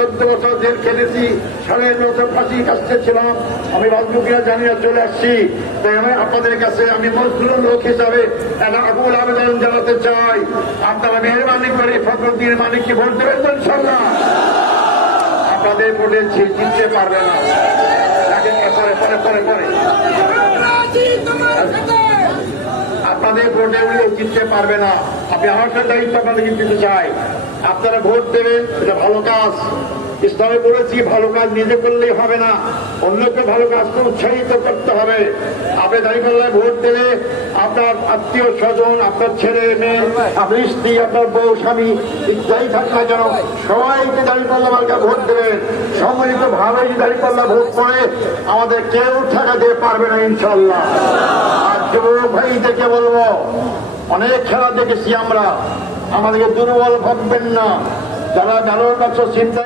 চোদ্দ বছর জেল খেটেছি, সাড়ে বছর ফাঁসি কাছে ছিলাম আমি রাজমুখীরা জানিয়ে চলে আসছি। তাই আমি আপনাদের কাছে আমি মজদুর লোক হিসাবে একটা আগুল আবেদন জানাতে চাই। আপনারা মেহরবানি করে ফখরুদ্দিন মালিককে ভোট দেবেন তো ইনশাল্লাহ আপনাদের ভোটে জিততে পারবে না পরে পরে পরে পরে। আপনাদের ভোটে উনি জিততে পারবে না। আপনি আমার একটা দায়িত্ব আপনাদেরকে দিতে চাই। আপনারা ভোট দেবেন, এটা ভালো কাজ। ইসলামে বলেছি, ভালো কাজ নিজে করলেই হবে না। অন্যকে ভালো কাজকে উৎসাহিত করতে হবে। আপনি দাঁড়িপাল্লায় ভোট দিলে আপনার আত্মীয় স্বজন, আপনার ছেলে, মেয়ে, আপনার স্ত্রী, আপনার বউ, স্বামী যাই থাক না কেন সবাইকে দাঁড়িপাল্লা মার্কা ভোট দেবেন। সম্মিলিত ভাবে দাঁড়িপাল্লা ভোট করে আমাদের কেউ ঠেকাতে পারবে না ইনশাল্লাহ যুবক ভাইদেরকে বলব, অনেক খেলা দেখেছি আমরা। আমাদেরকে দুর্বল ভাববেন না। যারা যার কাছে চিন্তা